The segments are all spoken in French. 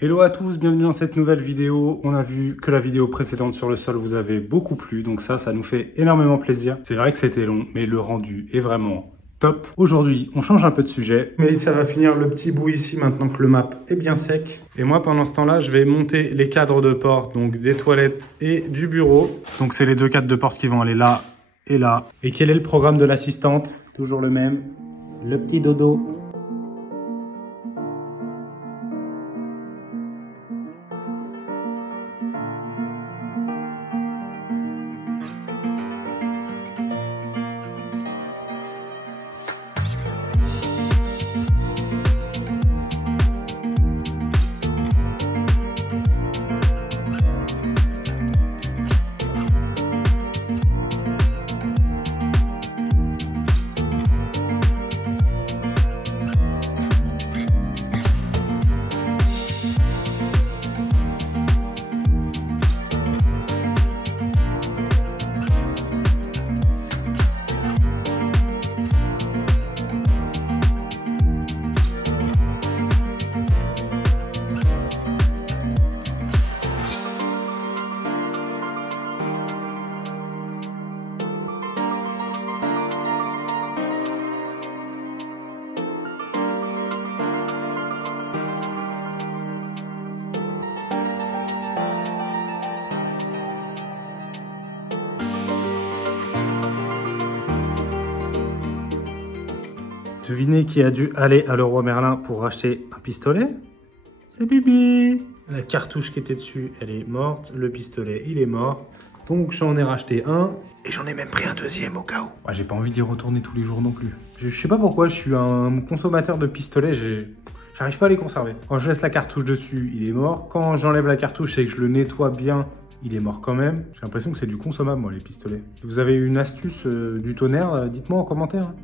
Hello à tous, bienvenue dans cette nouvelle vidéo. On a vu que la vidéo précédente sur le sol vous avait beaucoup plu, donc ça nous fait énormément plaisir. C'est vrai que c'était long, mais le rendu est vraiment top. Aujourd'hui, on change un peu de sujet. Mélissa va finir le petit bout ici maintenant que le map est bien sec. Et moi, pendant ce temps-là, je vais monter les cadres de porte, donc des toilettes et du bureau. Donc c'est les deux cadres de porte qui vont aller là et là. Et quel est le programme de l'assistante? Toujours le même, le petit dodo. Devinez qui a dû aller à Leroy Merlin pour racheter un pistolet? C'est Bibi! La cartouche qui était dessus, elle est morte. Le pistolet, il est mort. Donc j'en ai racheté un. Et j'en ai même pris un deuxième au cas où. Ouais, j'ai pas envie d'y retourner tous les jours non plus. Je sais pas pourquoi, je suis un consommateur de pistolets. J'arrive pas à les conserver. Quand je laisse la cartouche dessus, il est mort. Quand j'enlève la cartouche et que je le nettoie bien, il est mort quand même. J'ai l'impression que c'est du consommable, moi, les pistolets. Si vous avez une astuce du tonnerre, dites-moi en commentaire.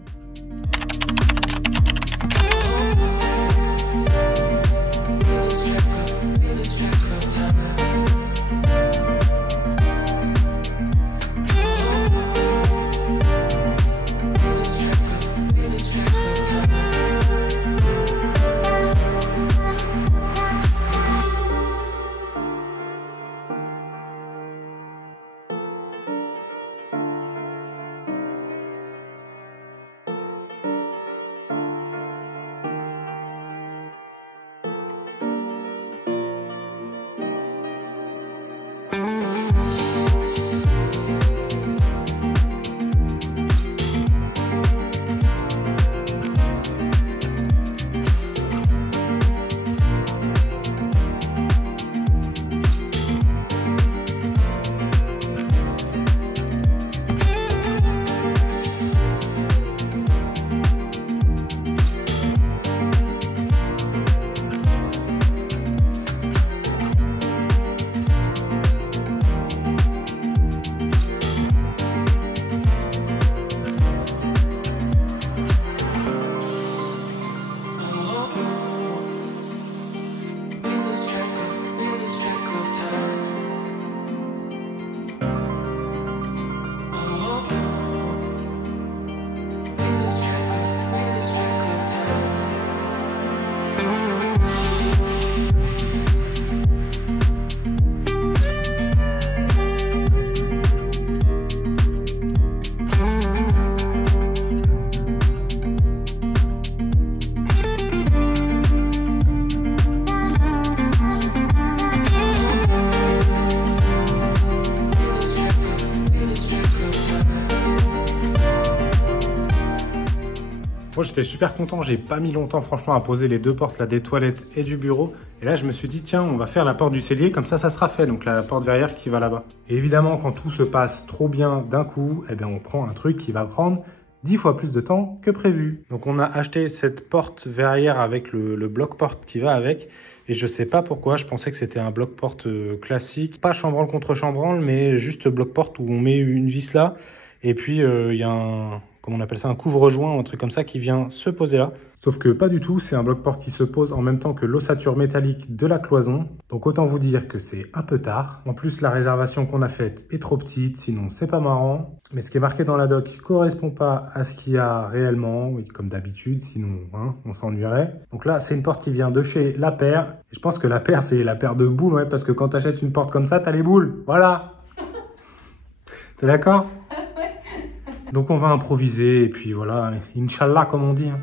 Moi j'étais super content, j'ai pas mis longtemps franchement à poser les deux portes là, des toilettes et du bureau. Et là je me suis dit tiens on va faire la porte du cellier, comme ça sera fait, donc la porte verrière qui va là-bas. Et évidemment quand tout se passe trop bien d'un coup, eh bien on prend un truc qui va prendre 10 fois plus de temps que prévu. Donc on a acheté cette porte verrière avec le bloc-porte qui va avec. Et je sais pas pourquoi, je pensais que c'était un bloc-porte classique. Pas chambranle contre chambranle, mais juste bloc-porte où on met une vis là. Et puis il y a un comment on appelle ça, un couvre-joint ou un truc comme ça qui vient se poser là. Sauf que pas du tout, c'est un bloc-porte qui se pose en même temps que l'ossature métallique de la cloison. Donc autant vous dire que c'est un peu tard. En plus, la réservation qu'on a faite est trop petite, sinon c'est pas marrant. Mais ce qui est marqué dans la doc correspond pas à ce qu'il y a réellement, oui, comme d'habitude, sinon hein, on s'ennuierait. Donc là, c'est une porte qui vient de chez La Paire. Et je pense que La Paire, c'est la paire de boules, ouais, parce que quand tu achètes une porte comme ça, t'as les boules. Voilà. T'es d'accord? Donc on va improviser et puis voilà, Inch'Allah comme on dit. Hein.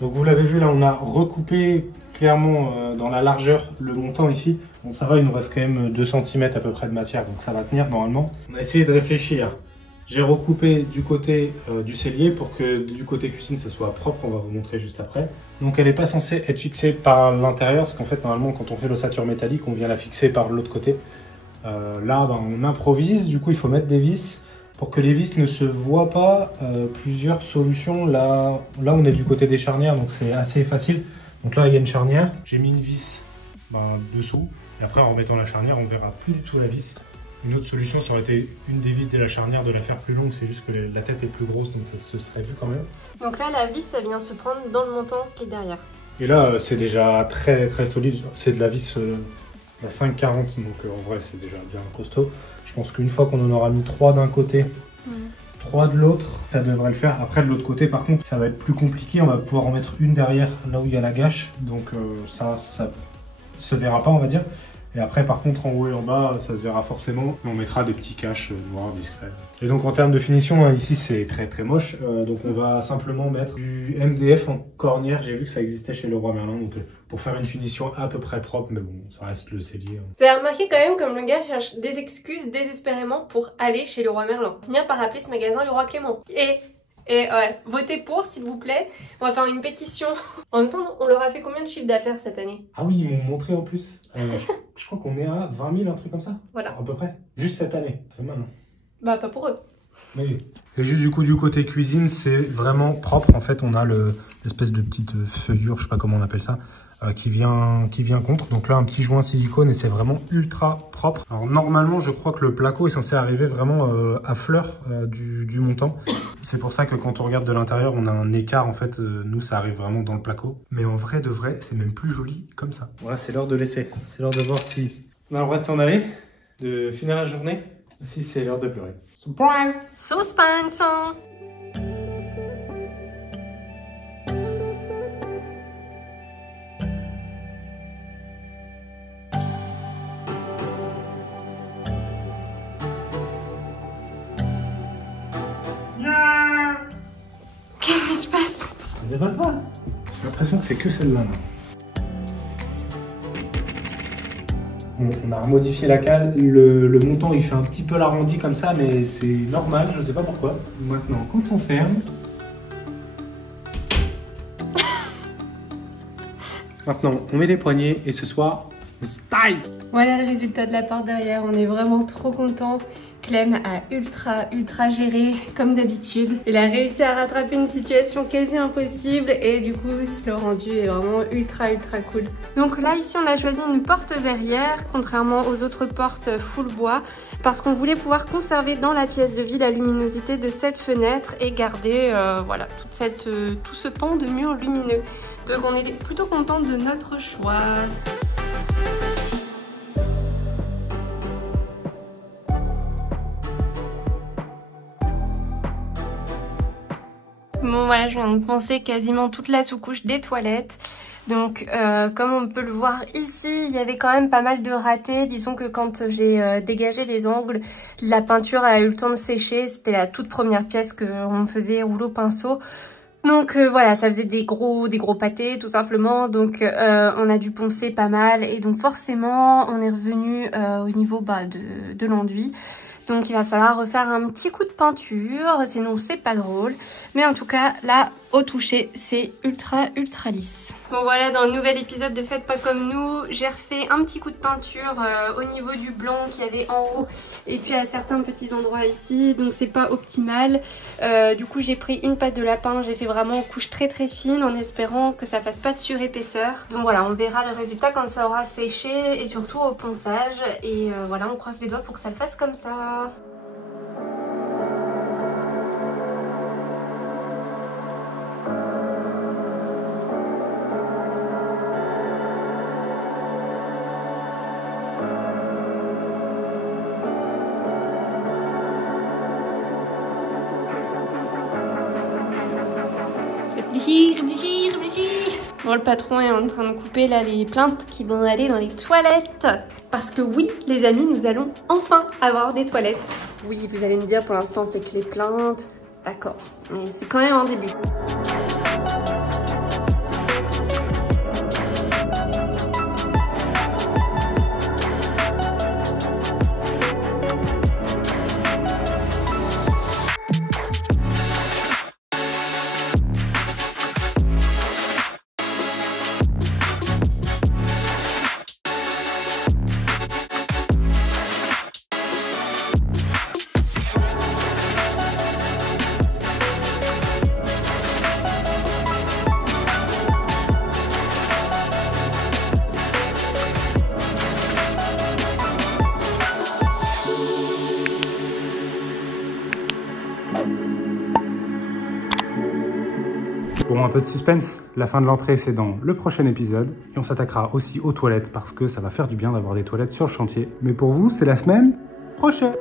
Donc vous l'avez vu là, on a recoupé clairement dans la largeur le montant ici. Bon ça va, il nous reste quand même 2 cm à peu près de matière, donc ça va tenir normalement. On a essayé de réfléchir. J'ai recoupé du côté du cellier pour que du côté cuisine ça soit propre, on va vous montrer juste après. Donc elle n'est pas censée être fixée par l'intérieur, parce qu'en fait normalement quand on fait l'ossature métallique, on vient la fixer par l'autre côté. Là on improvise, du coup il faut mettre des vis. Pour que les vis ne se voient pas, plusieurs solutions. Là on est du côté des charnières, donc c'est assez facile. Donc là il y a une charnière, j'ai mis une vis dessous, et après en remettant la charnière on verra plus du tout la vis. Une autre solution ça aurait été une des vis de la charnière de la faire plus longue, c'est juste que la tête est plus grosse donc ça se serait vu quand même. Donc là la vis elle vient se prendre dans le montant qui est derrière. Et là c'est déjà très très solide, c'est de la vis la 5,40 donc en vrai c'est déjà bien costaud. Je pense qu'une fois qu'on en aura mis 3 d'un côté, 3 de l'autre, ça devrait le faire. Après de l'autre côté par contre ça va être plus compliqué, on va pouvoir en mettre une derrière là où il y a la gâche, donc ça se verra pas on va dire. Et après par contre en haut et en bas ça se verra forcément, on mettra des petits caches noirs discrets. Et donc en termes de finition hein, ici c'est très très moche, donc on va simplement mettre du MDF en cornière, j'ai vu que ça existait chez Leroy Merlin, donc pour faire une finition à peu près propre, mais bon ça reste le cellier. Hein. Vous avez remarqué quand même comme le gars cherche des excuses désespérément pour aller chez Leroy Merlin. Finir par appeler ce magasin Leroy Clément. Et ouais, votez pour s'il vous plaît, on va faire une pétition. En même temps, on leur a fait combien de chiffre d'affaires cette année? Ah oui, ils m'ont montré en plus. Je crois qu'on est à 20 000, un truc comme ça. Voilà. À peu près. Juste cette année. Ça fait mal. Bah pas pour eux. Mais oui. Et juste du coup, du côté cuisine, c'est vraiment propre. En fait, on a l'espèce de petite feuillure, je sais pas comment on appelle ça, qui vient contre. Donc là, un petit joint silicone et c'est vraiment ultra propre. Alors normalement, je crois que le placo est censé arriver vraiment à fleur du montant. C'est pour ça que quand on regarde de l'intérieur, on a un écart. En fait, nous, ça arrive vraiment dans le placo. Mais en vrai de vrai, c'est même plus joli comme ça. Voilà, c'est l'heure de laisser. C'est l'heure de voir si on a le droit de s'en aller, de finir la journée. Si c'est l'heure de pleurer. Surprise! Suspense! Qu'est-ce qui se passe? Ça se passe pas. J'ai l'impression que c'est que celle-là. On a modifié la cale, le montant il fait un petit peu l'arrondi comme ça, mais c'est normal, je sais pas pourquoi. Maintenant, quand on ferme... Maintenant, on met les poignées et ce soir, on se taille. Voilà le résultat de la porte derrière, on est vraiment trop contents. Clem a ultra géré comme d'habitude. Il a réussi à rattraper une situation quasi impossible et du coup le rendu est vraiment ultra cool. Donc là ici on a choisi une porte verrière contrairement aux autres portes full bois parce qu'on voulait pouvoir conserver dans la pièce de vie la luminosité de cette fenêtre et garder voilà tout ce pan de mur lumineux. Donc on est plutôt content de notre choix. Bon voilà, je viens de poncer quasiment toute la sous-couche des toilettes. Donc comme on peut le voir ici, il y avait quand même pas mal de ratés. Disons que quand j'ai dégagé les angles, la peinture a eu le temps de sécher. C'était la toute première pièce qu'on faisait rouleau pinceau. Donc voilà, ça faisait des gros pâtés tout simplement. Donc on a dû poncer pas mal. Et donc forcément, on est revenu au niveau de l'enduit. Donc il va falloir refaire un petit coup de peinture, sinon c'est pas drôle. Mais en tout cas, là, au toucher, c'est ultra lisse. Bon voilà, dans le nouvel épisode de Faites pas comme nous, j'ai refait un petit coup de peinture au niveau du blanc qu'il y avait en haut et puis à certains petits endroits ici, donc c'est pas optimal. Du coup j'ai pris une pâte de lapin, j'ai fait vraiment couche très fine en espérant que ça fasse pas de surépaisseur. Donc voilà, on verra le résultat quand ça aura séché et surtout au ponçage. Et voilà, on croise les doigts pour que ça le fasse comme ça. Réfléchis. Bon, le patron est en train de couper là les plaintes qui vont aller dans les toilettes. Parce que oui, les amis, nous allons enfin avoir des toilettes. Oui, vous allez me dire, pour l'instant, on fait que les plaintes. D'accord, mais c'est quand même un début. Pour un peu de suspense, la fin de l'entrée c'est dans le prochain épisode et on s'attaquera aussi aux toilettes parce que ça va faire du bien d'avoir des toilettes sur le chantier. Mais pour vous, c'est la semaine prochaine.